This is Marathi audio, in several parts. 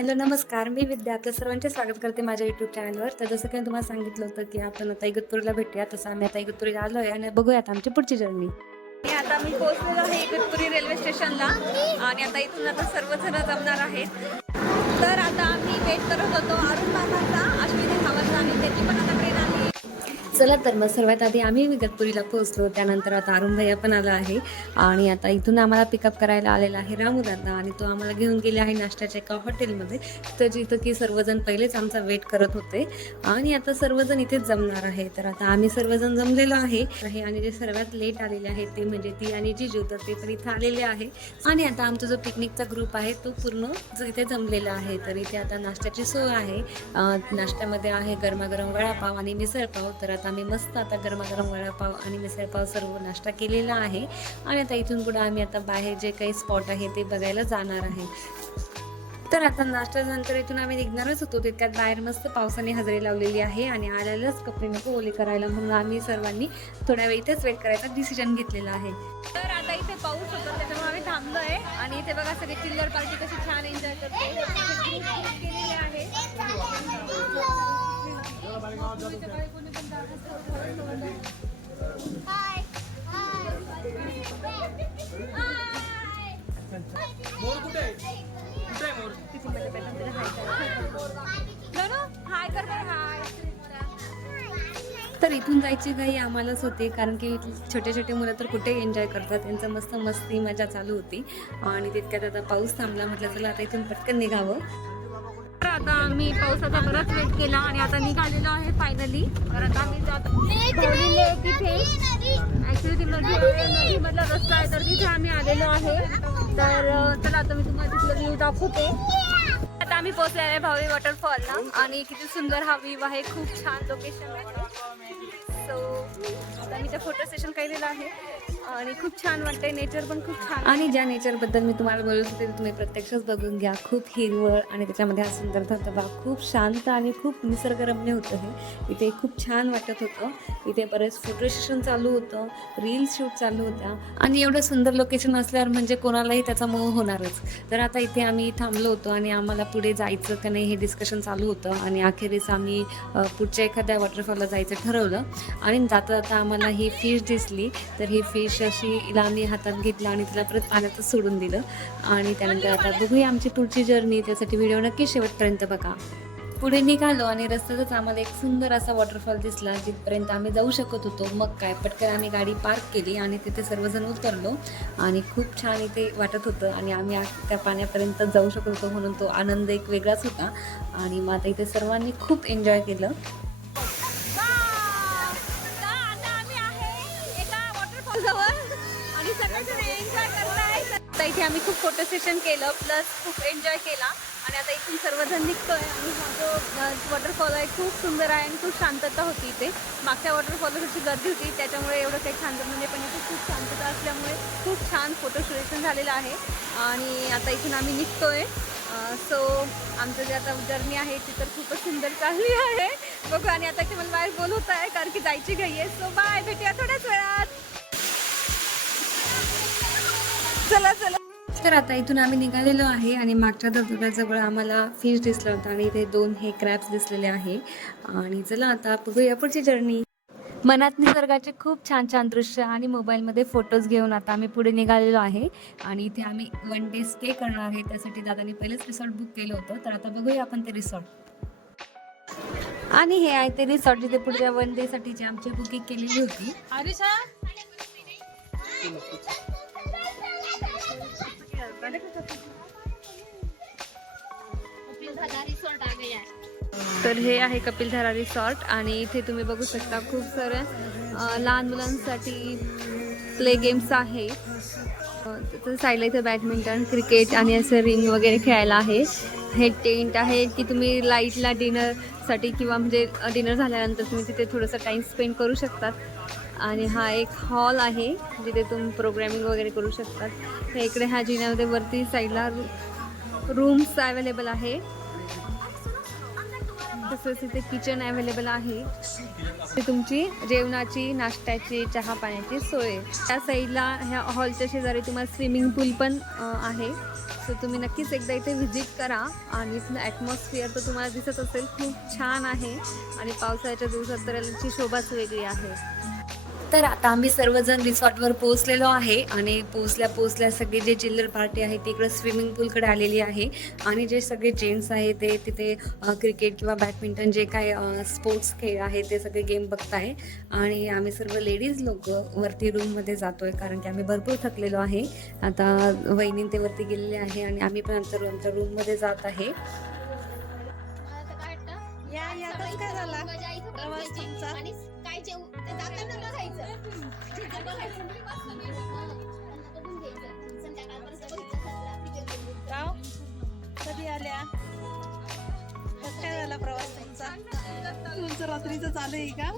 हॅलो नमस्कार, मी विद्या. आपल्या सर्वांचे स्वागत करते माझ्या यूट्यूब चॅनलवर. तर जसं की मी तुम्हाला सांगितलं होतं की आपण आता इगतपुरीला भेटूया, तसं आम्ही आता इगतपुरीला आलो आहे आणि बघूयात आमची पुढची जर्नी. आणि आता मी पोहोचलेलो आहे इगतपुरी रेल्वे स्टेशनला आणि आता इथून आता सर्वजण जमणार आहेत. तर आता आम्ही वेट करत होतो अरुण बाबांचा, अश्विनी धावतचा आणि त्याची पण आता ट्रेन आली. चला तर मग सर्वात आधी आम्ही इगतपुरीला पोहोचलो. त्यानंतर आता अरुण भैया पण आला आहे आणि आता इथून आम्हाला पिकअप करायला आलेला आहे रामू दादा आणि तो आम्हाला घेऊन गेले आहे नाश्त्याच्या एका हॉटेलमध्ये, तर जिथं की सर्वजण पहिलेच आमचा वेट करत होते आणि आता सर्वजण इथेच जमणार आहे. तर आता आम्ही सर्वजण जमलेलो आहे आणि जे सर्वात लेट आलेले आहेत ते म्हणजे ती आणि जिजू, तर ते पण इथं आलेले आहे. आणि आता आमचा जो पिकनिकचा ग्रुप आहे तो पूर्ण इथे जमलेला आहे. तर इथे आता नाश्त्याची सोय आहे. नाश्त्यामध्ये आहे गरमागरम वडापाव आणि मिसळपाव. तर आता आम्ही मस्त आता गरमागरम वडापाव आणि मिसळपाव सर्व नाश्ता केलेला आहे आणि आता इथून पुढे आम्ही आता बाहेर जे काही स्पॉट आहे ते बघायला जाणार आहे. तर आता नाश्त्यानंतर इथून आम्ही निघणारच होतो, तितक्यात बाहेर मस्त पावसाने हजेरी लावलेली आहे आणि आल्यालाच कपडे नको ओले करायला, म्हणून आम्ही सर्वांनी थोड्या वेळ इथेच वेट करायचा डिसिजन घेतलेला आहे. तर आता इथे पाऊस होता त्याच्यामुळे आम्ही थांबलोय आणि इथे बघा सगळे चिल्लर पार्टी कशी छान एन्जॉय करते केलेले आहे. हाय कर हाय. तर इथून जायची घाई आम्हालाच होते, कारण की छोटे छोटे मुलं तर कुठे एन्जॉय करतात, त्यांचं मस्त मस्ती मजा चालू होती आणि तितक्यात आता पाऊस थांबला. म्हटलं चला आता इथून पटकन निघावं. तर आता आम्ही पावसाचा बराच वेट केला आणि आता निघालेलो आहे फायनली. तर आता आम्ही तिथे ऍक्च्युली ती नदीमधला रस्ता आहे, तर तिथे आम्ही आलेलो आहे. तर चला आता मी तुम्हाला तिथलं व्ह्यू दाखवते. आता आम्ही पोहोचले आहे भावी वॉटरफॉलला आणि किती सुंदर हा व्ह्यू आहे, खूप छान लोकेशन आहे. सो आता मी ते फोटो सेशन केलेलं आहे आणि खूप छान वाटतंय, नेचर पण खूप छान. आणि ज्या नेचरबद्दल मी तुम्हाला बोलत होते ते तुम्ही प्रत्यक्षच बघून घ्या. खूप हिरवळ आणि त्याच्यामध्ये हा सुंदर धबधबा, खूप शांत आणि खूप निसर्गरम्य होतं हे. इथे खूप छान वाटत होतं. इथे बरेच फोटो सेशन चालू होतं, रील्स शूट चालू होत्या आणि एवढं सुंदर लोकेशन असल्यावर म्हणजे कोणालाही त्याचा मोह होणारच. तर आता इथे आम्ही थांबलो होतो आणि आम्हाला पुढे जायचं का नाही हे डिस्कशन चालू होतं आणि अखेरीस आम्ही पुढच्या एखाद्या वॉटरफॉलला जायचं ठरवलं. आणि जाता जाता आम्हाला ही फिश दिसली, तर ही फिश अशी हिला आम्ही हातात घेतलं आणि तिला परत पाण्यातच सोडून दिलं. आणि त्यानंतर आता बघूया आमची पुढची जर्नी. त्यासाठी व्हिडिओ नक्की शेवटपर्यंत बघा. पुढे निघालो आणि रस्त्यातच आम्हाला एक सुंदर असा वॉटरफॉल दिसला, जिथपर्यंत आम्ही जाऊ शकत होतो. मग काय, पटकन आम्ही गाडी पार्क केली आणि तिथे सर्वजण उतरलो आणि खूप छान इथे वाटत होतं आणि आम्ही त्या पाण्यापर्यंत जाऊ शकत होतो, म्हणून तो आनंद एक वेगळाच होता. आणि मग आता इथे सर्वांनी खूप एन्जॉय केलं. आणि सगळेजण एन्जॉय करताय. तर इथे आम्ही खूप फोटो सेशन केलं, प्लस खूप एन्जॉय केला आणि आता इथून सर्वजण निघतोय. आणि हा जो वॉटरफॉल आहे खूप सुंदर आहे आणि खूप शांतता होती इथे. मागच्या वॉटरफॉलला कशी गर्दी होती त्याच्यामुळे एवढं काही शांत म्हणजे, पण इथे खूप शांतता असल्यामुळे खूप छान फोटो सेशन झालेलं आहे. आणि आता इथून आम्ही निघतोय. सो आमचं जे आता जर्नी आहे ती तर खूपच सुंदर चालली आहे. बघू आणि आता ते मला बाहेर बोलवत आहे कारण की जायची घाई आहे. सो बाय, भेटूया थोड्याच वेळात. चला चला. तर आता इथून आम्ही निघालेलो आहे आणि मागच्या धबधब्याजवळ आम्हाला फिश दिसला होता आणि इथे 2 हे क्रॅब्स दिसलेले आहे. आणि चला आता बघूया पुढची जर्नी. मनात निसर्गाचे खूप छान छान दृश्य आणि मोबाईलमध्ये फोटोज घेऊन आता आम्ही पुढे निघालेलो आहे. आणि इथे आम्ही 1 डे स्टे करणार आहे. त्यासाठी दादानी पहिलेच रिसॉर्ट बुक केलं होतं. तर आता बघूया आपण ते रिसॉर्ट. आणि हे आहे ते रिसॉर्ट जिथे पुढच्या 1 डे साठीची आमची बुकिंग केलेली होती. तर हे आहे कपिलधारा रिसॉर्ट आणि इथे तुम्ही बघू शकता खूप साऱ्या लहान मुलांसाठी प्ले गेम्स आहे. साईडला इथे बॅडमिंटन, क्रिकेट आणि असं रिंग वगैरे खेळायला आहे. हे टेंट आहे की तुम्ही लाईटला डिनरसाठी किंवा म्हणजे डिनर झाल्यानंतर तुम्ही तिथे थोडंसं टाईम स्पेंड करू शकतात. आणि हा एक हॉल आहे जिथे तुम्ही प्रोग्रॅमिंग वगैरे करू शकतात. हे इकडे ह्या जिन्यामध्ये वरती साईडला रूम्स अवेलेबल आहे. तसंच इथे किचन अवेलेबल आहे. ती तुमची जेवणाची, नाश्त्याची, चहा पाण्याची सोय आहे. त्या साईडला ह्या हॉलच्या शेजारी तुम्हाला स्विमिंग पूल पण आहे. सो तुम्ही नक्कीच एकदा इथे व्हिजिट करा. आणि इथलं ॲटमॉस्फिअर तर तुम्हाला दिसत असेल, खूप छान आहे. आणि पावसाळ्याच्या दिवसात तर याची शोभाच वेगळी आहे. तर आता आम्ही सर्वजण रिसॉर्टवर पोहोचलेलो आहे आणि पोहोचल्या सगळे जे चिल्लर पार्टी आहे ती इकडे स्विमिंग पूलकडे आलेली आहे. आणि जे सगळे जेंट्स आहे ते तिथे क्रिकेट किंवा बॅडमिंटन जे काय स्पोर्ट्स खेळ आहे ते सगळे गेम बघताय. आणि आम्ही सर्व लेडीज लोक वरती रूममध्ये जातोय कारण की आम्ही भरपूर थकलेलो आहे. आता वहिनी ते वरती गेलेले आहे आणि आम्ही पण आमच्या रूममध्ये जात आहे. काय झाला प्रवास तुमचा? आणि काय जेव ते जाताना बघायचं गाव कधी आल्या? कसं काय झाला प्रवास तुमचा? तुमचं रात्रीचं चालू आहे का?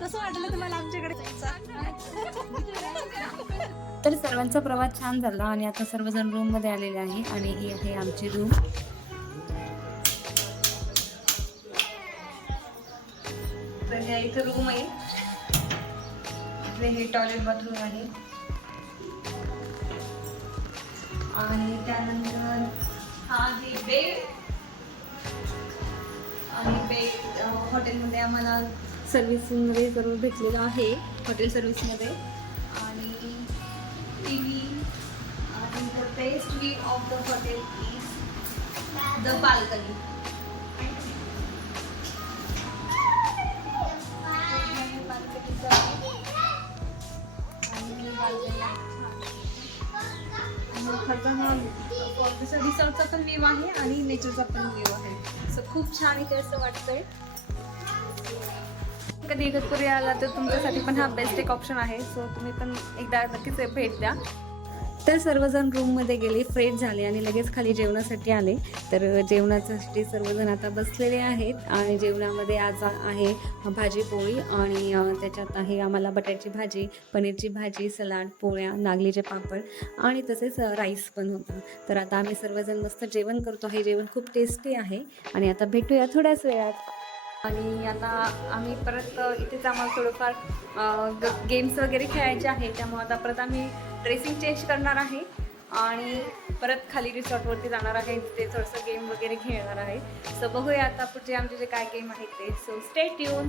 कसं वाटलं तुम्हाला आमच्याकडे तुमचा? तर सर्वांचा प्रवास छान झाला आणि आता सर्वजण रूममध्ये आलेले आहे आणि ही आहे आमची रूम. तर हे इथं रूम आहे. हे टॉयलेट बाथरूम आहे आणि त्यानंतर हा आहे बेड. आणि बेड हॉटेलमध्ये आम्हाला सर्व्हिसिंगमध्ये सर्व भेटलेलं आहे हॉटेल सर्व्हिसमध्ये. आणि टी व्ही आणि the best view of the hotel is the balcony. रिसॉर्टचा पण व्ह्यू आहे आणि नेचरचा पण व्ह्यू आहे. सो खूप छान इथे असं वाटतंय. कधी इगतपुरी आला तर तुमच्यासाठी पण हा बेस्ट एक ऑप्शन आहे. सो तुम्ही पण एकदा नक्कीच भेट द्या. तर सर्वजण रूममध्ये गेले, फ्रेश झाले आणि लगेच खाली जेवणासाठी आले. तर जेवणासाठी सर्वजण आता बसलेले आहेत. आणि जेवणामध्ये आज आहे भाजी पोळी आणि त्याच्यात आहे आम्हाला बटाट्याची भाजी, पनीरची भाजी, सलाड, पोळ्या, नागलीचे पापड आणि तसेच राईस पण होता. तर आता आम्ही सर्वजण मस्त जेवण करतो आहे. जेवण खूप टेस्टी आहे आणि आता भेटूया थोड्याच वेळात. आणि आता आम्ही परत इथेच आम्हाला थोडंफार गेम्स वगैरे खेळायचे आहे. त्यामुळे आता परत आम्ही ड्रेसिंग चेंज करणार आहे आणि परत खाली रिसॉर्टवरती जाणार आहे. तिथे थोडंसं गेम वगैरे खेळणार आहे. सो बघूया आता पुढचे आमचे जे काय गेम आहेत ते. So stay tune.